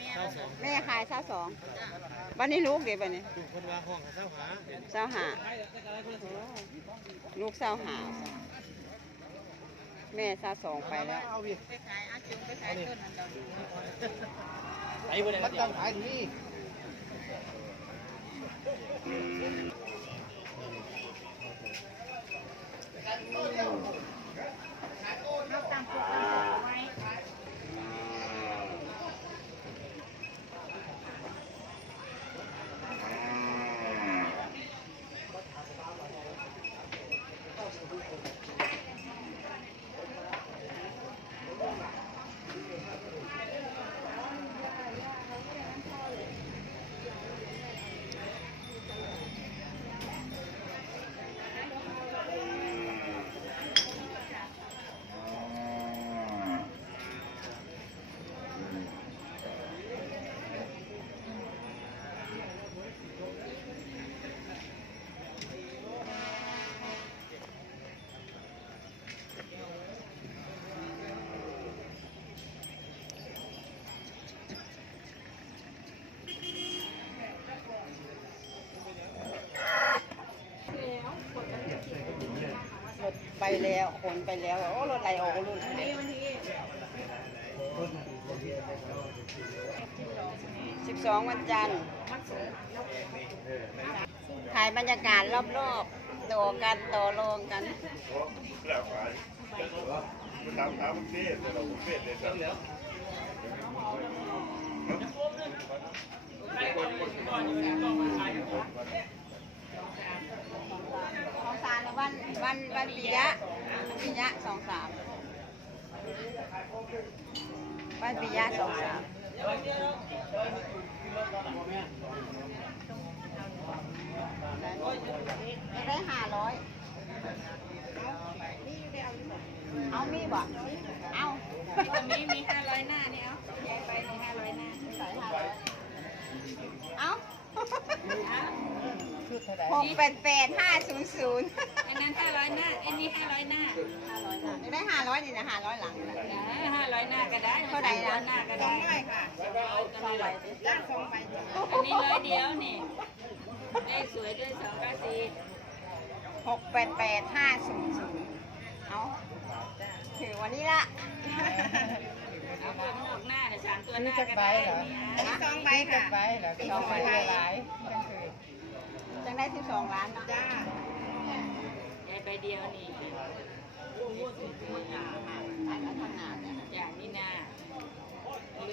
เช้าสองแม่ขายเช้าสองวันนี้ลูกเดี๋ยววันนี้ถูกคนว่าห้องเช้าหาเช้าหาลูกเช้าหาแม่เช้าสองไปแล้วเอาวิไปขายอาจุงไปขายต้นนั่นเราดูไอ้คนมันต้องขายที่ ไปแล้วขนไปแล้วโอ้รถไหลออกรุ่นวันนี้นสิบสองวันจันทร์ถ่ายบรรยากาศรอบๆต่อกันต่อรองกันตามตามประเทศเราประเทศเลยครับสองสามแล้ ววันวันวันปิยะปิยะสองสามวันปิยะสองสามไม่ได้ห้าร้อยเอามีบ่เอามีมีห้าร้อยหน้าเนี่ยเอายายไปในห้าร้อยหน้าใส่ห้าร้อยเอาหกแปดแปดห้าศูนย์ศูนย์ไอ้นั้นห้าร้อย นะไม่ได้ห้าร้อยนี่นะห้าร้อยหลังนะห้าร้อยหน้าก็ได้เท่าไหร่นะหน้าก็ได้ค่ะสองใบจ้าสองใบอันนี้ร้อยเดียวนี่ได้สวยด้วยสองเก้าสี่หกแปดแปดห้าศูนย์ศูนย์เอาถือวันนี้ละเอาตัวมันออกหน้าเนี่ยสามตัวหน้าก็ได้นี่สองใบค่ะสองใบหลายจังได้สิบสองล้านเนาะจ้ายายใบเดียวนี่ อันนั้นทางหนาเนี่ยอย่างนี้นา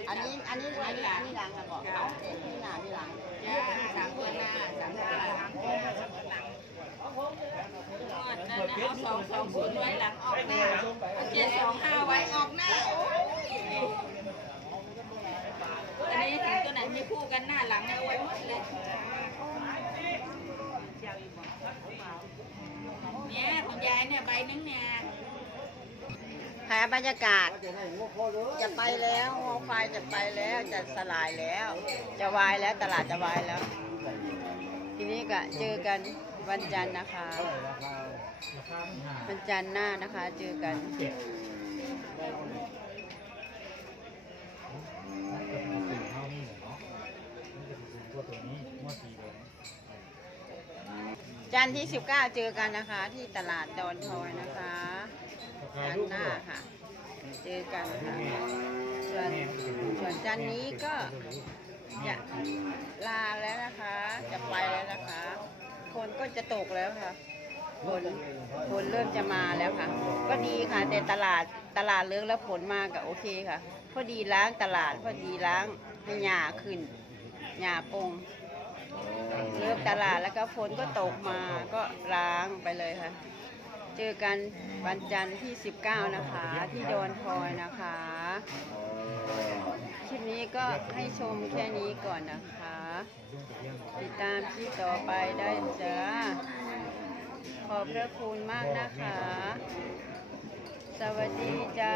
อันนี้อันนี้อันนี้อันนี้หลังกันบอกเอาเด็กที่หนามีหลังจ้าสามตัวหน้าสามตัวหลังนั่นะเอาสองสองศูนย์ไว้หลังออกหน้าเอาเจ็ดสองห้าไว้ออกหน้าโอ้ยอันนี้ถึงตัวไหนมีคู่กันหน้าหลังเอาไว้หมดเลยเนี่ยคุณยายเนี่ยใบหนึงเนี่ย ถ่าบรรยากาศ จะไปแล้วงอไฟจะไปแล้วจะสลายแล้ว จะวายแล้วตลาดจะวายแล้ว ทีนี้ก็เจอกันวันจันทร์นะคะ วันจันทร์หน้านะคะเจอกันจันจะเป็นสีเท่านี้เหรอเนาะมันจะเป็นสูงกว่าตัวนี้มั่วสีเลยจันทร์ที่ 19 เจอกันนะคะ ที่ตลาดดอนทอยนะคะ จันทร์หน้าค่ะ เจอกันค่ะส่วนส่วนจันทร์นี้ก็จะลาแล้วนะคะ จะไปแล้วนะคะฝนก็จะตกแล้วค่ะฝนฝนเริ่มจะมาแล้วค่ะ ก็ดีค่ะแต่ตลาดตลาดเลิกแล้วฝนมาก็โอเคค่ะ พอดีล้างตลาดพอดีล้างให้หญ้าขึ้นหญ้าปงเริ่มตลาดแล้วก็ฝนก็ตกมาก็ล้างไปเลยค่ะ เจอกันวันจันทร์ที่ 19 นะคะ ที่ดอนทอยนะคะ คลิปนี้ก็ให้ชมแค่นี้ก่อนนะคะ ติดตามคลิปต่อไปได้จ้าขอบพระคุณมากนะคะ สวัสดีจ้า